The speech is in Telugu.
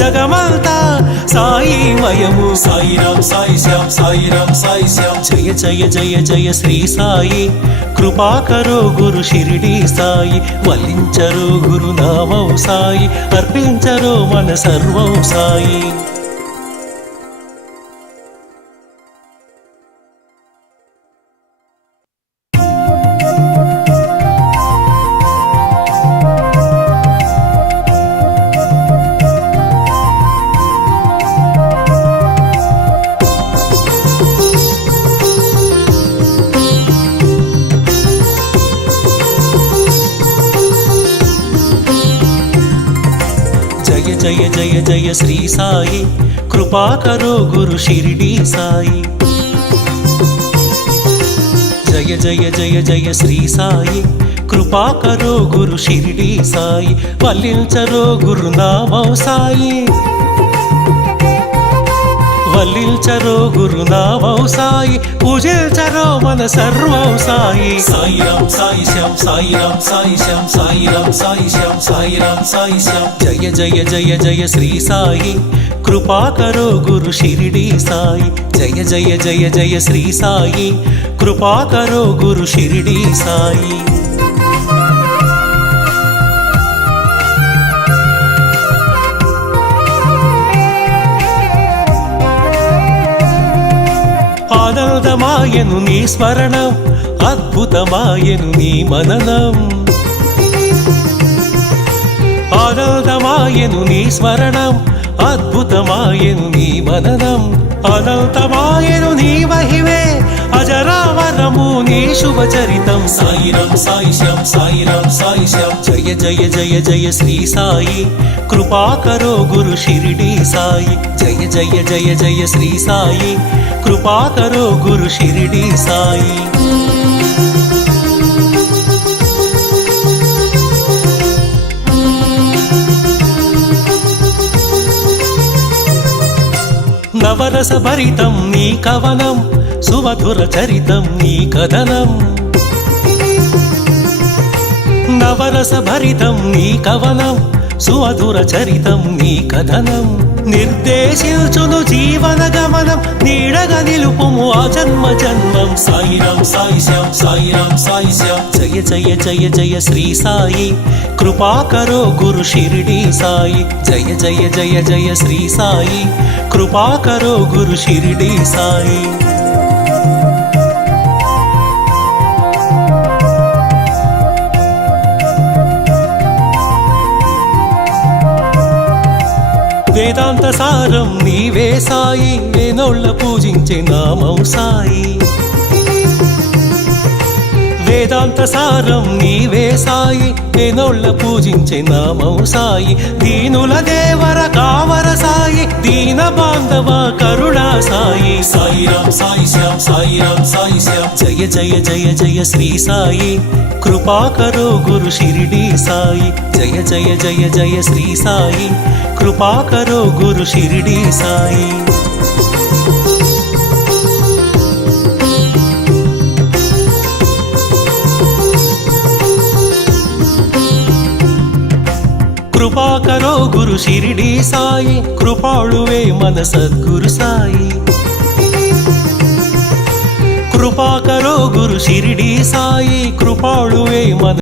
జగమంతా సాయిమయము. సాయిరాం సాయి శ్యామ్ సాయిరాం సాయి శ్యామ్. జయ జయ జయ జయ శ్రీ సాయి కృపాకరో గురు షిరిడి సాయి. వల్లించరో గురునామం సాయి, అర్పించరో మన సర్వం సాయి. జయ జయ జయ శ్రీ సాయి కృపాకరో గురు షిరిడి సాయి. జయ జయ జయ జయ శ్రీ సాయి కృపాకరో గురు షిరిడి సాయి. వల్లించరో గురునామం సాయి, వల్లించరో గురునామం సాయి, పూజించరో మన సర్వం సాయి. సాయిరాం సాయి శ్యామ్ సాయిరాం సాయి శ్యామ్ సాయిరాం సాయి శ్యామ్ సాయిరాం సాయి శ్యామ్. జయ జయ జయ జయ శ్రీ సాయి కృపాకరో గురు షిరిడి సాయి. జయ జయ జయ జయ శ్రీ సాయి కృపాకరో గురు షిరిడి సాయి. ఆనందమాయను నీ స్మరణం, అద్భుతమాయను నీ మననం. ఆనందమాయను నీ స్మరణం, అద్భుతమాయను నీ మననం. అనంతమాయను నీ మహిమే, అజరామరము నీ శుభచరితం. సాయిరాం సాయి శ్యామ్ సాయిరాం సాయి శ్యామ్. జయ జయ జయ జయ శ్రీ సాయి కృపాకరో గురు షిరిడి సాయి. జయ జయ జయ జయ శ్రీ సాయి కృపాకరో గురు షిరిడి సాయి. నవరస భరితం నీ కవనం, సుమధుర చరితం నీ కథనం. నవరస భరితం నీ కవనం, సుమధుర చరితం నీ కథనం. నిర్దేశించును జీవన గమనం, నీడగా నిలుపుము ఆ జన్మ జన్మం. సాయిరాం సాయి శ్యామ్ సాయిరాం సాయి శ్యామ్. జయ జయ జయ జయ శ్రీ సాయి కృపాకరో గురు షిరిడి సాయి. జయ జయ జయ జయ శ్రీ సాయి కృపాకరో గురు షిరిడి సాయి. వేదాంత సారం నీవే సాయి, వేనోళ్ళ పూజించే నామం సాయి. వేదాంత సారం నీవే సాయి, వేనోళ్ళ పూజించే నామం సాయి. దీనుల దేవర కావర సాయి, దీన బాంధవ కరుణా సాయి. సాయిరాం సాయి శ్యామ్ సాయిరాం సాయి శ్యామ్. జయ జయ జయ జయ శ్రీ సాయి కృపాకరో గురు షిరిడి సాయి. జయ జయ జయ జయ శ్రీ సాయి కృపాకరో గురు షిరిడి సాయి. కృపాకరో గురు షిరిడి సాయి కృపాళువే మన సద్గురు సాయి. కృపాకరో గురు షిరిడి సాయి కృపాళువే మన